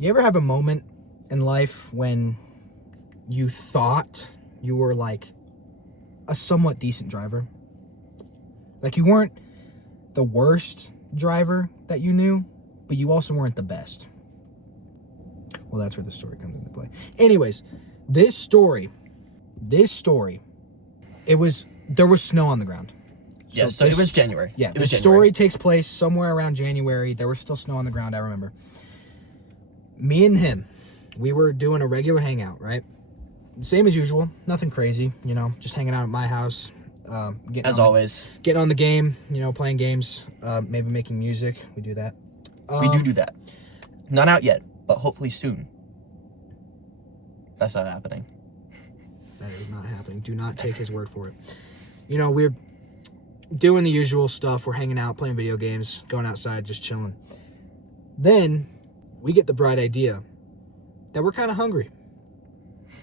You ever have a moment in life when you thought you were like a somewhat decent driver? Like you weren't the worst driver that you knew, but you also weren't the best. Well, that's where the story comes into play. Anyways, this story, there was snow on the ground. Yeah, so it was January. Yeah, the story takes place somewhere around January. There was still snow on the ground, I remember. Me and him, we were doing a regular hangout, right? Same as usual, nothing crazy, you know, just hanging out at my house. Getting on the game, you know, playing games, maybe making music. We do that. We do that. Not out yet, but hopefully soon. That's not happening. That is not happening. Do not take his word for it. You know, we're doing the usual stuff. We're hanging out, playing video games, going outside, just chilling. Then we get the bright idea that we're kind of hungry.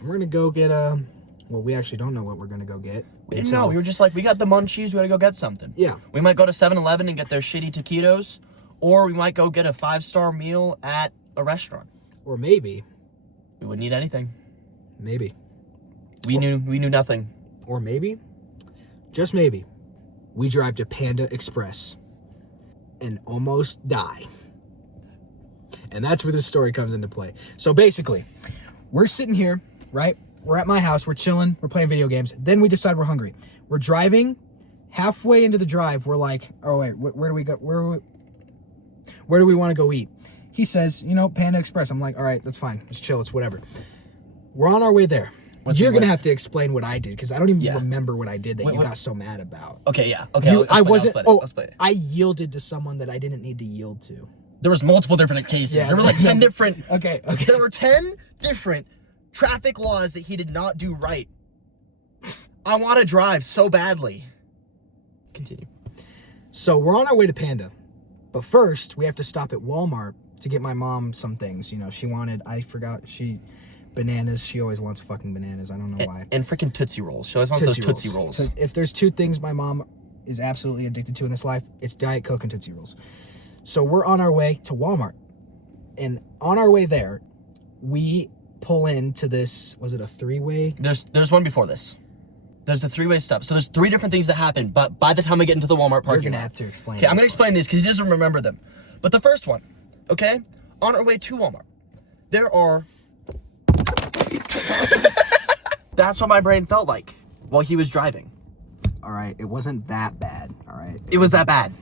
We're going to go get well, we actually don't know what we're going to go get. We didn't know. We were just like, we got the munchies. We got to go get something. Yeah. We might go to 7-Eleven and get their shitty taquitos, or we might go get a 5-star meal at a restaurant. Or maybe. We wouldn't eat anything. Maybe. We knew nothing. Or maybe, just maybe, we drive to Panda Express and almost die. And that's where this story comes into play. So basically, we're sitting here, right? We're at my house, we're chilling, we're playing video games. Then we decide we're hungry. We're driving. Halfway into the drive, we're like, oh wait, where do we go? Where do we want to go eat? He says, you know, Panda Express. I'm like, all right, that's fine. It's chill. It's whatever. We're on our way there. You're going to have to explain what I did because I don't even remember what I did that you got so mad about. Okay, yeah. Okay, I'll explain it. I yielded to someone that I didn't need to yield to. There was multiple different cases. Yeah, there were like 10 different... Okay. There were 10 different traffic laws that he did not do right. I want to drive so badly. Continue. So we're on our way to Panda. But first, we have to stop at Walmart to get my mom some things. You know, bananas. She always wants fucking bananas. I don't know why. And freaking Tootsie Rolls. She always wants those Tootsie Rolls. So if there's two things my mom is absolutely addicted to in this life, it's Diet Coke and Tootsie Rolls. So we're on our way to Walmart. And on our way there, we pull into this, was it a three-way? There's one before this. There's a three-way stop. So there's 3 different things that happen, but by the time we get into the Walmart parking lot... You're going to have to explain. Okay, I'm going to explain these because he doesn't remember them. But the first one, okay? On our way to Walmart, there are... That's what my brain felt like while he was driving. All right, it wasn't that bad, all right? It was that bad.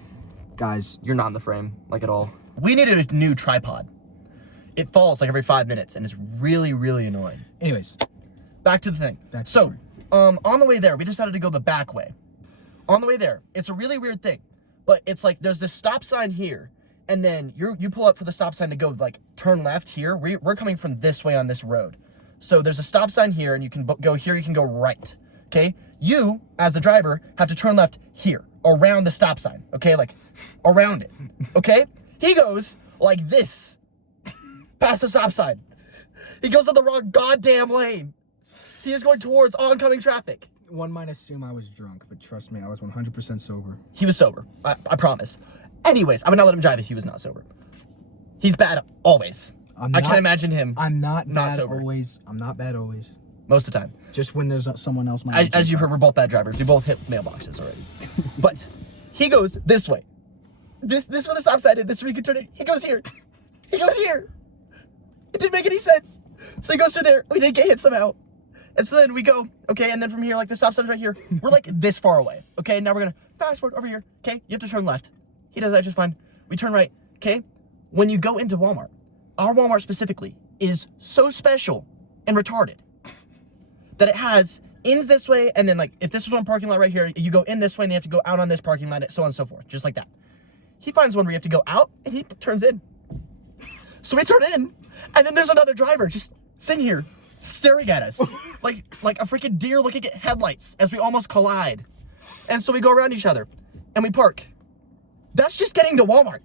Guys, you're not in the frame, like at all. We needed a new tripod. It falls like every 5 minutes, and it's really, really annoying. Anyways, back to the thing. On the way there, we decided to go the back way. On the way there, it's a really weird thing, but it's like there's this stop sign here, and then you pull up for the stop sign to go like turn left here. We're coming from this way on this road. So there's a stop sign here, and you can go here, you can go right, okay? You, as the driver, have to turn left here, around the stop sign, okay? Like, around it, okay? He goes like this, past the stop sign. He goes in the wrong goddamn lane. He is going towards oncoming traffic. One might assume I was drunk, but trust me, I was 100% sober. He was sober, I promise. Anyways, I would not let him drive if he was not sober. He's bad always. I can't imagine him. I'm not bad sober. Always. I'm not bad always. Most of the time. Just when there's someone else. As you've heard, we're both bad drivers. We both hit mailboxes already. But he goes this way. This where the stop sign is. This is where you can turn it. He goes here. He goes here. It didn't make any sense. So he goes through there. We didn't get hit somehow. And so then we go, okay, and then from here, like the stop sign's right here. We're like this far away. Okay, now we're gonna fast forward over here. Okay, you have to turn left. He does that just fine. We turn right. Okay, when you go into Walmart, our Walmart specifically is so special and retarded that it has ins this way, and then like if this was one parking lot right here, you go in this way and you have to go out on this parking lot, so on and so forth, just like that. He finds one where you have to go out and he turns in. So we turn in, and then there's another driver just sitting here staring at us like a freaking deer looking at headlights as we almost collide. And so we go around each other and we park. That's just getting to Walmart.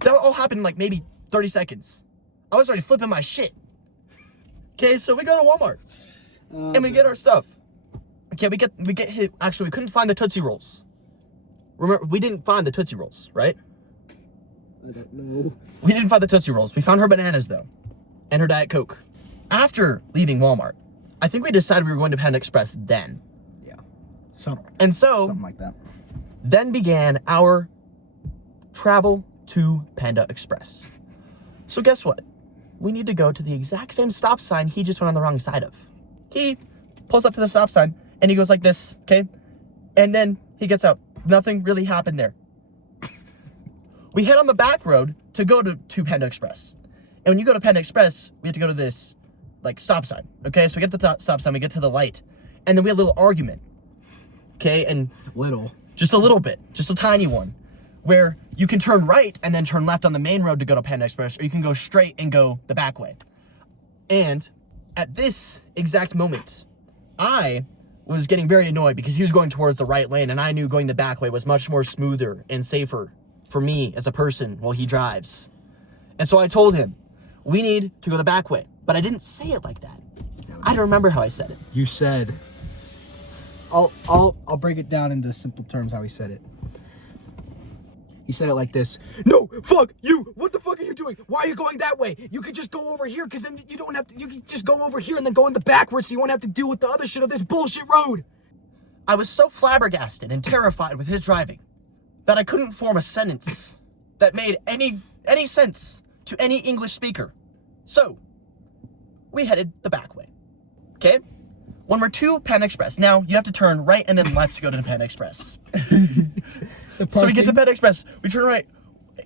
That all happened in like maybe 30 seconds. I was already flipping my shit. Okay, so we go to Walmart and we get our stuff. Okay, we get hit. Actually, we couldn't find the Tootsie Rolls. Remember, we didn't find the Tootsie Rolls, right? I don't know. We didn't find the Tootsie Rolls. We found her bananas, though, and her Diet Coke. After leaving Walmart, I think we decided we were going to Panda Express then. Yeah. And so, Something like that. then began our travel to Panda Express. So guess what? We need to go to the exact same stop sign he just went on the wrong side of. He pulls up to the stop sign, and he goes like this, okay? And then he gets out. Nothing really happened there. We head on the back road to go to Panda Express. And when you go to Panda Express, we have to go to this, like, stop sign, okay? So we get to the stop sign, we get to the light, and then we have a little argument, okay? And just a little bit, just a tiny one, where you can turn right and then turn left on the main road to go to Panda Express, or you can go straight and go the back way. And at this exact moment, I was getting very annoyed because he was going towards the right lane, and I knew going the back way was much more smoother and safer for me as a person while he drives. And so I told him, we need to go the back way. But I didn't say it like that. I don't remember how I said it. You said, I'll break it down into simple terms how he said it. He said it like this: no, fuck you. What the fuck are you doing? Why are you going that way? You could just go over here, because then you don't have to, you can just go over here and then go in the backwards so you won't have to deal with the other shit of this bullshit road. I was so flabbergasted and terrified with his driving that I couldn't form a sentence that made any sense to any English speaker. So, we headed the back way, okay? When we're to Panda Express, now you have to turn right and then left to go to the Panda Express. So we get to Panda Express, we turn right.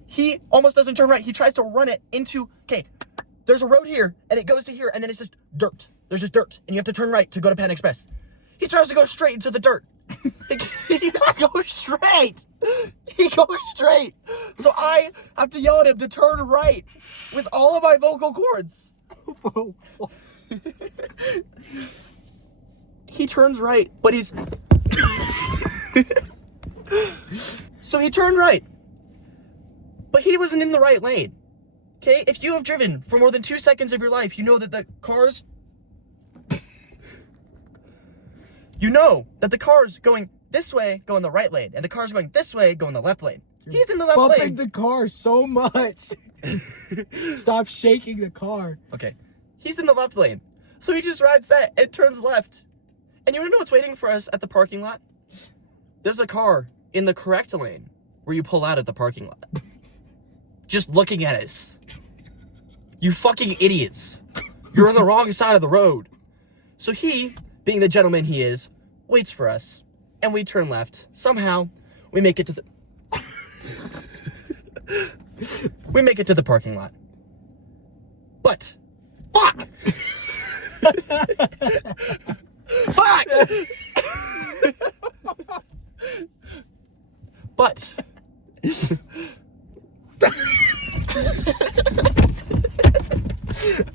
He almost doesn't turn right, he tries to run it into, okay, there's a road here, and it goes to here, and then it's just dirt. There's just dirt, and you have to turn right to go to Panda Express. He tries to go straight into the dirt. He continues to go straight. He goes straight. So I have to yell at him to turn right with all of my vocal cords. He turns right, but he's... So he turned right, but he wasn't in the right lane. Okay, if you have driven for more than 2 seconds of your life, you know that the cars... You know that the cars going this way go in the right lane, and the cars going this way go in the left lane. He's in the left lane. Bumping the car so much. Stop shaking the car. Okay, he's in the left lane, so he just rides that and turns left. And you wanna know what's waiting for us at the parking lot? There's a car in the correct lane where you pull out at the parking lot. Just looking at us. You fucking idiots. You're on the wrong side of the road. So he, being the gentleman he is, waits for us, and we turn left. Somehow, we make it to the... we make it to the parking lot. But, fuck! Fuck! But...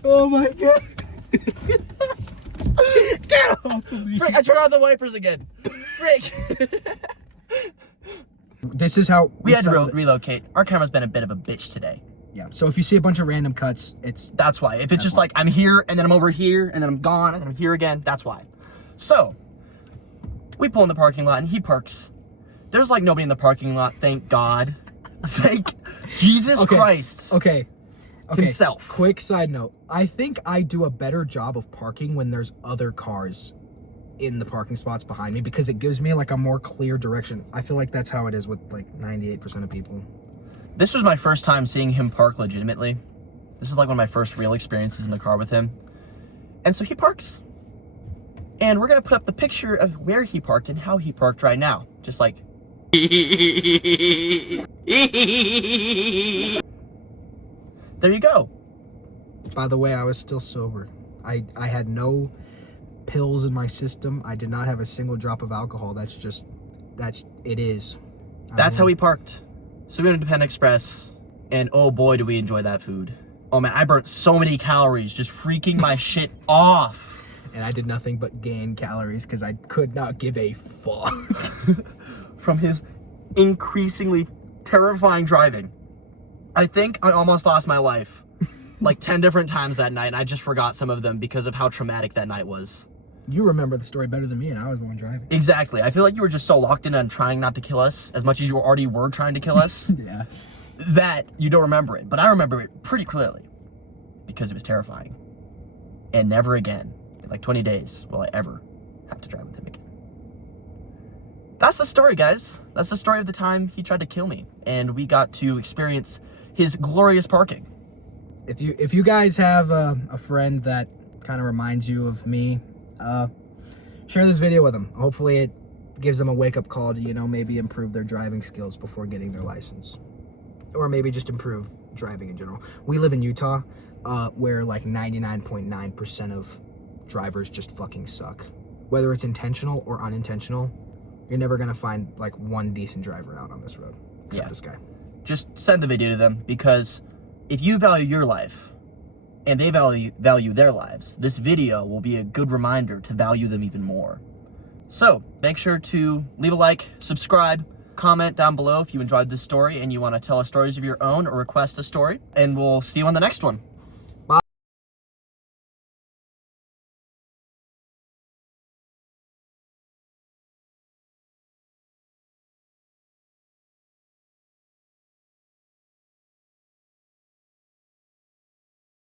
Oh my god. Get off of me. Frick, I turned on the wipers again. Frick. This is how we had to relocate. Our camera's been a bit of a bitch today. Yeah, so if you see a bunch of random cuts, that's why. If it's just like I'm here and then I'm over here and then I'm gone and then I'm here again, that's why. So we pull in the parking lot and he parks. There's like nobody in the parking lot, thank God. Thank Jesus Christ. Okay. Himself. Quick side note. I think I do a better job of parking when there's other cars in the parking spots behind me, because it gives me like a more clear direction. I feel like that's how it is with like 98% of people. This was my first time seeing him park legitimately. This is like one of my first real experiences in the car with him. And so he parks. And we're gonna put up the picture of where he parked and how he parked right now. Just like... There you go. By the way, I was still sober. I had no pills in my system. I did not have a single drop of alcohol. It is. That's how we parked. So we went to Panda Express, and oh boy, do we enjoy that food. Oh man, I burnt so many calories just freaking my shit off. And I did nothing but gain calories because I could not give a fuck. From his increasingly terrifying driving. I think I almost lost my life like 10 different times that night, and I just forgot some of them because of how traumatic that night was. You remember the story better than me, and I was the one driving. Exactly. I feel like you were just so locked in on trying not to kill us as much as you already were trying to kill us. Yeah. that you don't remember it, but I remember it pretty clearly because it was terrifying. And never again, in like 20 days, will I ever have to drive with him again. That's the story, guys. That's the story of the time he tried to kill me, and we got to experience his glorious parking. If you guys have a friend that kind of reminds you of me, share this video with them. Hopefully it gives them a wake-up call to, you know, maybe improve their driving skills before getting their license. Or maybe just improve driving in general. We live in Utah, where like 99.9% of drivers just fucking suck. Whether it's intentional or unintentional, you're never gonna find like one decent driver out on this road, except this guy. Just send the video to them, because if you value your life and they value their lives, this video will be a good reminder to value them even more. So make sure to leave a like, subscribe, comment down below if you enjoyed this story and you want to tell us stories of your own or request a story, and we'll see you on the next one.